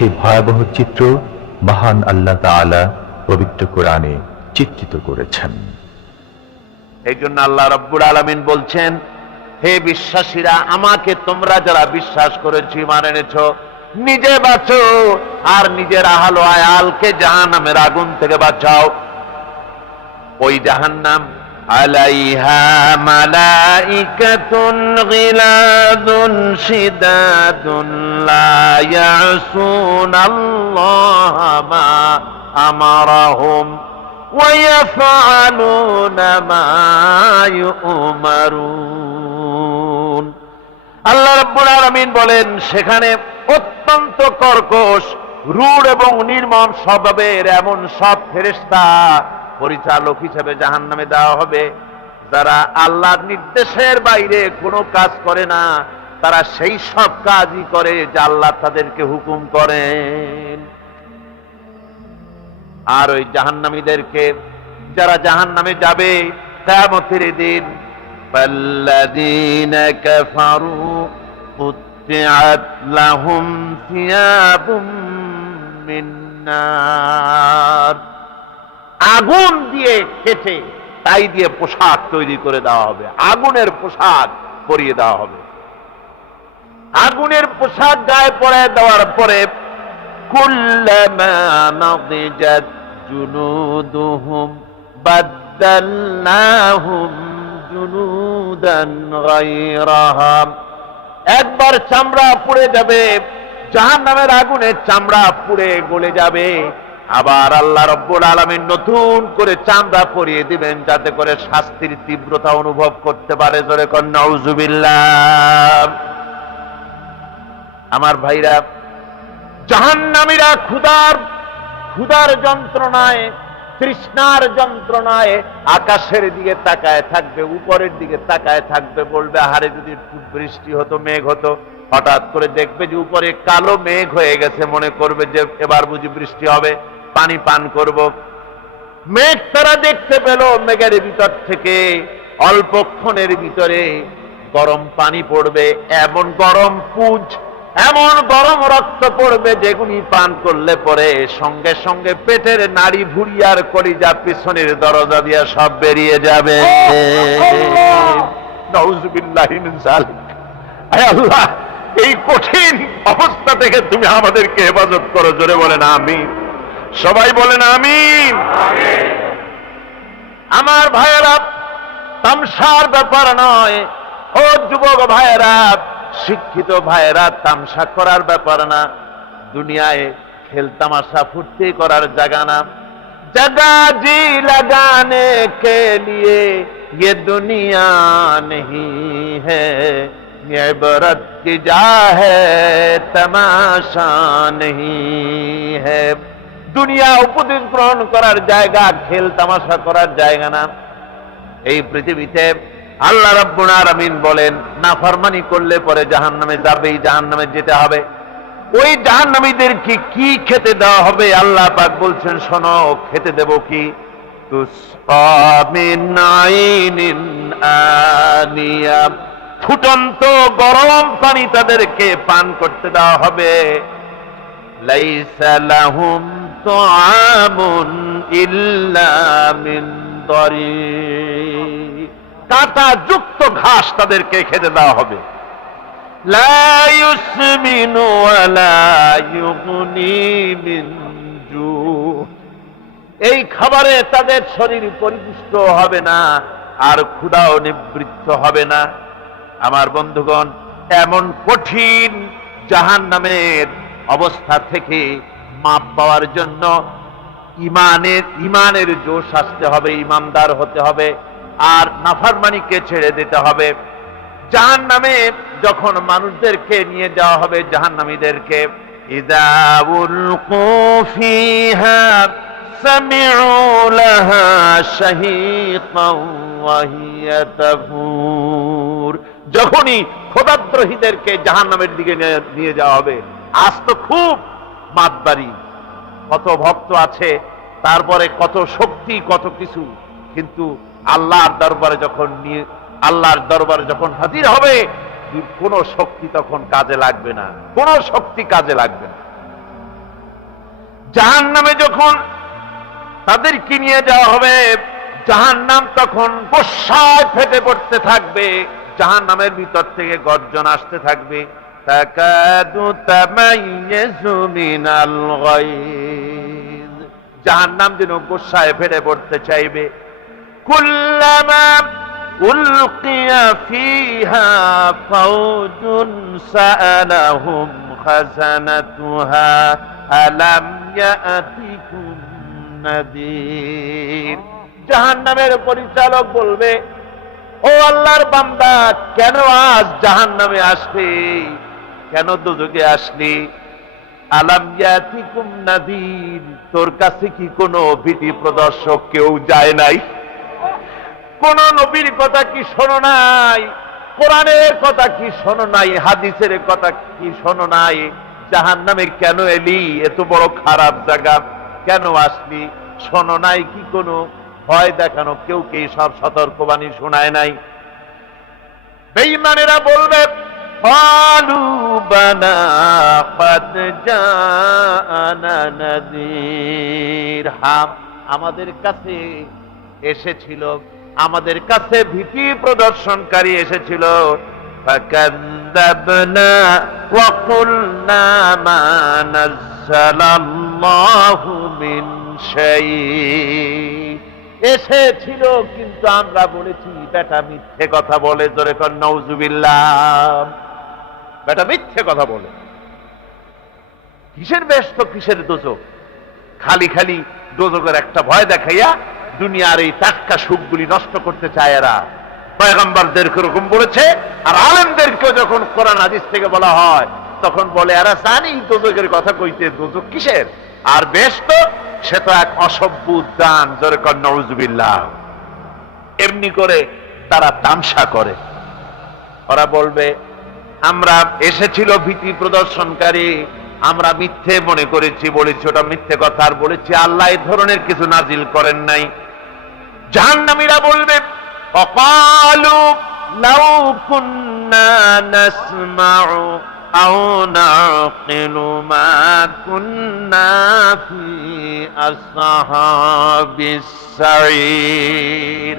সেই ভয়াবহ চিত্র মহান আল্লাহ তাআলা পবিত্র কোরআনে চিত্রিত করেছেন। এই জন্য আল্লাহ রব্বুর আলমিন বলছেন, হে বিশ্বাসীরা, আমাকে তোমরা যারা বিশ্বাস করেছি মানে এনেছ, নিজে বাঁচো আর নিজের আহালো আয়ালকে জাহান্নামের আগুন থেকে বাঁচাও। ওই জাহান্নাম আলাইহা মালাইকাতুন গিলাদুন শিদাদুন লা ইয়াসুনাল্লাহ মা আমারাহুম ويفعلون ما يؤمرون আল্লাহ রাব্বুল আলামিন বলেন সেখানে অত্যন্ত কর্কশ রূঢ় এবং নির্মম স্বভাবের এমন সব ফেরেশতা পরিচালক হিসেবে জাহান্নামে দেওয়া হবে যারা আল্লাহর নির্দেশের বাইরে কোনো কাজ করে না তারা সেই সব কাজই করে যা আল্লাহ তাদেরকে হুকুম করেন আর ওই জাহান্নামীদেরকে যারা জাহান্নামে যাবে কিয়ামতের দিন فالذين كفروا قطعت لهم ثياب من نار আগুন দিয়ে খেটে তাই দিয়ে পোশাক তৈরি করে দেওয়া হবে। আগুনের পোশাক পরিয়ে দেওয়া হবে। আগুনের পোশাক গায়ে পরে দেওয়ার পরে একবার চামড়া পুড়ে যাবে, জাহান্নামের আগুনের চামড়া পুড়ে গলে যাবে। আবার আল্লাহ রব্বুল আলমীর নতুন করে চামড়া পরিয়ে দিবেন যাতে করে শাস্তির তীব্রতা অনুভব করতে পারে। জোরে কন্যা আমার ভাইরা, জাহান্নামীরা ক্ষুধার ক্ষুধার যন্ত্রণায়, তৃষ্ণার যন্ত্রণায় আকাশের দিকে তাকায় থাকবে, উপরের দিকে তাকায় থাকবে বলবে, আহারে, যদি বৃষ্টি হতো, মেঘ হতো। হঠাৎ করে দেখবে যে উপরে কালো মেঘ হয়ে গেছে, মনে করবে যে এবার বুঝি বৃষ্টি হবে। পানি পান করব। মেঘ তারা দেখতে পেল মেঘের ভিতর থেকে অল্পক্ষণের ভিতরে গরম পানি পড়বে এমন গরম পুঁজ এমন গরম রক্ত পড়বে যেগুলি পান করলে পরে সঙ্গে সঙ্গে পেটের নাড়ি ভুড়িয়ার কলিজা পিছনের দরজা দিয়া সব বেরিয়ে যাবে। আল্লাহ! এই কঠিন অবস্থা থেকে তুমি আমাদেরকে হেফাজত করো জোরে বলেন আমি সবাই বলেন আমি আমার ভাইয়েরা তামসার ব্যাপার নয় ও যুবক ভাইয়েরা শিক্ষিত ভাইয়েরা তামসা করার ব্যাপার না দুনিয়ায় খেল তামাশা ফুর্তি করার জায়গা না जगह जी लगाने के लिए ये दुनिया नहीं है ये बरत की जा है तमाशा नहीं है দুনিয়া উপদেশ গ্রহণ করার জায়গা, খেল তামাশা করার জায়গা না। এই পৃথিবীতে আল্লাহ রাব্বুল আমিন বলেন না নাফরমানি করলে পরে জাহান জাহান্নামে যাবেই, জাহান্নামে যেতে হবে। ওই জাহান্নামীদেরকে কি খেতে দেওয়া হবে? আল্লাহ পাক বলছেন, শোনো, খেতে দেব কি? ফুটন্ত গরম পানি তাদেরকে পান করতে দেওয়া হবে। লাইসা তুআমুন ইল্লা মিন দরি কাঁটা যুক্ত ঘাস তাদেরকে খেতে দেওয়া হবে لا يسمن ولا يغني من جوع এই খাবারে তাদের শরীর পরিপুষ্ট হবে না আর ক্ষুধাও নিবৃত্ত হবে না আমার বন্ধুগণ এমন কঠিন জাহান নামের অবস্থা থেকে মাপ পাওয়ার জন্য ইমানের ইমানের জোশ আসতে হবে, ইমানদার হতে হবে, আর নাফারমানিকে ছেড়ে দিতে হবে। জাহান নামে যখন মানুষদেরকে নিয়ে যাওয়া হবে জাহান নামীদেরকে যখনই খোদাদ্রোহীদেরকে জাহান নামের দিকে নিয়ে- নিয়ে যাওয়া হবে, আজ তো খুব মাতবাড়ি কত ভক্ত আছে, তারপরে কত শক্তি, কত কিছু। কিন্তু আল্লাহর দরবারে যখন নিয়ে, আল্লাহর দরবারে যখন হাজির হবে কোন শক্তি তখন কাজে লাগবে না। কোন শক্তি কাজে লাগবে না। জাহান নামে যখন তাদেরকে নিয়ে যাওয়া হবে জাহান নাম তখন বসায় ফেটে পড়তে থাকবে জাহান নামের ভিতর থেকে গর্জন আসতে থাকবে। জাহান নাম যেন গোসায় ফেটে পড়তে চাইবে। কুল্লামা উলকিয়া ফিহা ফাউজুন সাআলাহুম খাজানাতুহা, আলাম জাহান্নামের পরিচালক বলবে, ও আল্লাহর বান্দা, কেন আজ জাহান্নামে আসলি কেন দুযোগে আসলি? আলাম তোর কাছে কি কোনো ভীতি প্রদর্শক কেউ যায় নাই? কোন নবীর কথা কি শোনো নাই? কোরআনের কথা কি শোনো নাই? হাদিসের কথা কি শোনো নাই? জাহান নামে কেন এলি? এত বড় খারাপ জায়গা কেন আসলি? শোনো নাই কি কোনো? ভয় দেখানো কেউ কে সব সতর্কবাণী শোনায় নাই? বেঈমানেরা বলবে قالوا بلى قد جاءنا نذير হাম আমাদের কাছে এসেছিল আমাদের কাছে ভীতি প্রদর্শনকারী এসেছিল فكذبنا وقلنا ما نزل الله من شيء এসেছিল কিন্তু আমরা বলেছি বেটা মিথ্যে কথা বলে জোরে কর নৌজুবিল্লাহ বেটা মিথ্যে কথা বলে। কিসের ব্যস্ত, কিসের দোজক খালি খালি দোজকের একটা ভয় দেখাইয়া দুনিয়ার এই টাটকা সুখগুলি নষ্ট করতে চায় এরা। পয়গম্বরদের এরকম বলেছে, আর আলেমদেরকেও যখন কোরআন হাদিস থেকে বলা হয়, তখন বলে, এরা জানি দোজকের কথা কইতে দোজক কিসের? আর বেশ তো সে তো এক অসভ্য উদ্যান, জোরে কর নজুবিল্লাহ এমনি করে তারা তামসা করে। ওরা বলবে আমরা এসেছিল ভীতি প্রদর্শনকারী, আমরা মিথ্যে মনে করেছি, বলেছি ওটা মিথ্যে কথা, আর বলেছি আল্লাহ এই ধরনের কিছু নাজিল করেন নাই। জাহান্নামীরা বলবে, অকালু আও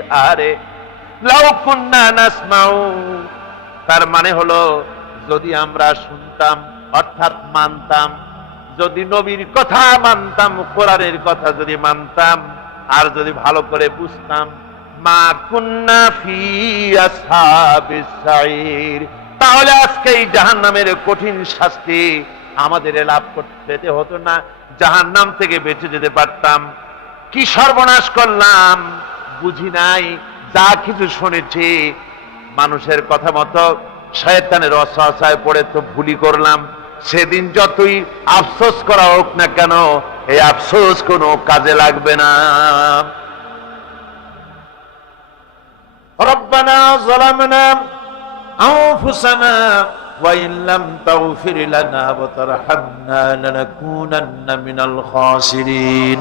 আরে, লাউ কুন্না নাসমাউ তার মানে হলো, যদি আমরা শুনতাম, অর্থাৎ মানতাম, যদি নবীর কথা মানতাম, কোরআনের কথা যদি মানতাম, আর যদি ভালো করে বুঝতাম, মা কুন্না তাহলে আজকে এই জাহান্নামের কঠিন শাস্তি আমাদের লাভ করতে পেতে হতো না, জাহান্নাম থেকে বেঁচে যেতে পারতাম। কি সর্বনাশ করলাম, বুঝি নাই, যা কিছু শুনেছি মানুষের কথা মতো শয়তানের অসহায় পড়ে তো ভুলি করলাম সেদিন যতই আফসোস করা হোক না কেন এই আফসোস কোনো কাজে লাগবে না ربنا ظلمنا أنفسنا وإن لم تغفر لنا وترحمنا لنكونن من الخاسرين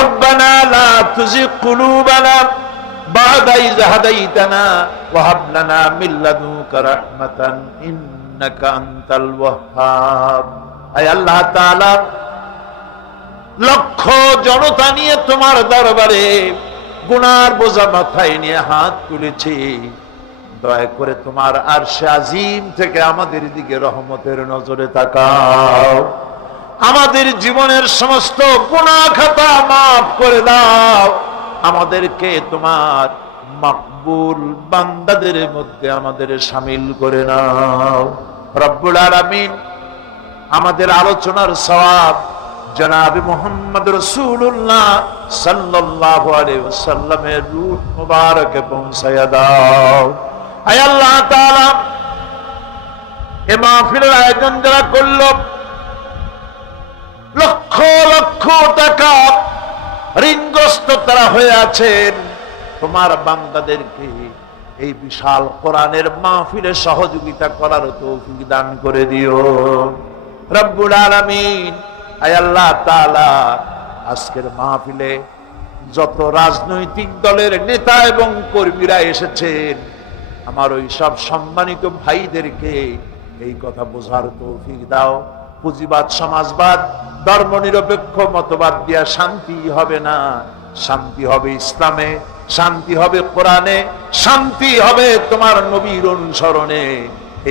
ربنا لا تزغ قلوبنا বাহাদাই ইন্নাকা আয় আল্লাহ তাআলা, লক্ষ জনতা নিয়ে তোমার দরবারে গুনার বোঝা মাথায় নিয়ে হাত তুলেছি। দয়া করে তোমার আর আজিম থেকে আমাদের দিকে রহমতের নজরে তাকাও। আমাদের জীবনের সমস্ত গুণা খাতা মাফ করে দাও। আমাদেরকে তোমার মকবুল বান্দাদের মধ্যে আমাদের সামিল করে নাও। রব্বুল আলামিন আমাদের আলোচনার সওয়াব জনাব মোহাম্মদ রসুল্লাহ সাল্লাল্লাহু আলাইহি ওয়াসাল্লামের রূহ মুবারকে পৌঁছায়া দাও। আয় এ মাহফিলের আয়োজন যারা করল, লক্ষ লক্ষ টাকা ঋণগ্রস্ত তারা হয়ে আছেন। তোমার বান্দাদেরকে এই বিশাল কোরআনের মাহফিলে সহযোগিতা করার তৌফিক দান করে দিও। রব্বুল আলামিন আল্লাহ তাআলা, আজকের মাহফিলে যত রাজনৈতিক দলের নেতা এবং কর্মীরা এসেছেন, আমার ওই সব সম্মানিত ভাইদেরকে এই কথা বোঝার তৌফিক দাও। পুঁজিবাদ, সমাজবাদ, ধর্মনিরপেক্ষ মতবাদ দিয়া শান্তি হবে না। শান্তি হবে ইসলামে, শান্তি হবে কোরআনে, শান্তি হবে তোমার নবীর অনুসরণে।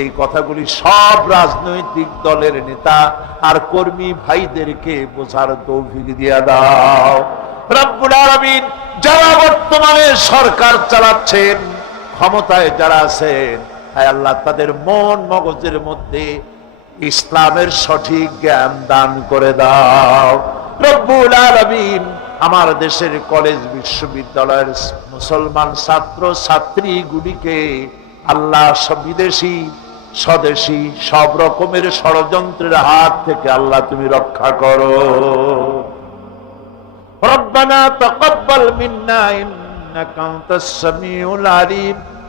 এই কথাগুলি সব রাজনৈতিক দলের নেতা আর কর্মী ভাইদেরকে বোঝার তৌফিক দিয়া দাও। রব্বুল আলামিন যারা বর্তমানে সরকার চালাচ্ছেন, ক্ষমতায় যারা আছেন আল্লাহ, তাদের মন মগজের মধ্যে ইসলামের সঠিক জ্ঞান দান করে দাও। রব্বুল আলমিন আমার দেশের কলেজ বিশ্ববিদ্যালয়ের মুসলমান ছাত্র, ছাত্রীগুলিকে আল্লাহ বিদেশি, স্বদেশী, সব রকমের ষড়যন্ত্রের হাত থেকে আল্লাহ তুমি রক্ষা করো। রব্বানা তকব্বাল মিন্না ইন্নাকা আনতাস সামিউল আলিম।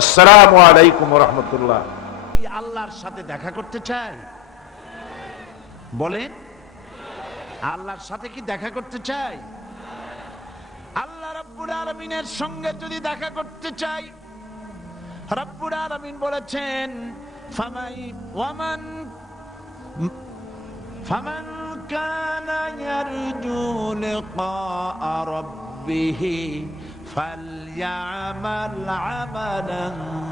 আসসালামু আলাইকুম রহমতুল্লাহ। আল্লাহর সাথে দেখা করতে চাই বলেন। আল্লাহর সাথে কি দেখা করতে চাই আল্লাহ রাব্বুল আলামিনের সঙ্গে যদি দেখা করতে চাই রাব্বুল আলামিন বলেছেন, ফামাই ওয়ামান, ফামান কানা ইয়ারজু লিকা রাব্বিহি فليعمل عملا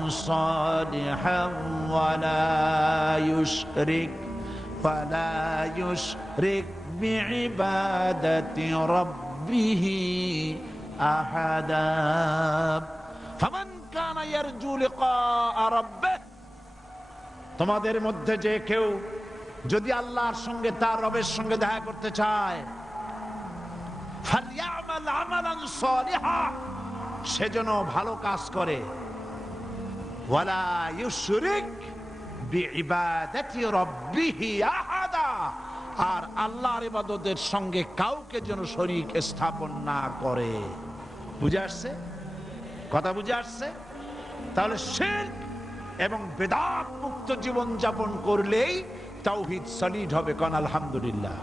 صالحا ولا يشرك ولا يشرك بعبادة ربه أحدا فمن كان يرجو لقاء ربه তোমাদের মধ্যে যে কেউ যদি আল্লাহর সঙ্গে তার রবের সঙ্গে দেখা করতে চায় ফালিয়ামাল আমালান সালিহা, সে যেন ভালো কাজ করে। আর আল্লাহর ইবাদতের সঙ্গে কাউকে যেন শরীক স্থাপন না করে। বুঝে আসছে? কথা বুঝে আসছে? তাহলে শিরক এবং বেদাত মুক্ত জীবন যাপন করলেই তাওহিদ সলিড হবে, কন আলহামদুলিল্লাহ।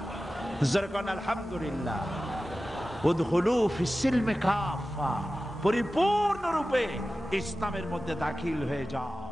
জরকন আলহামদুলিল্লাহ। পরিপূর্ণরূপে ইসলামের মধ্যে দাখিল হয়ে যাও।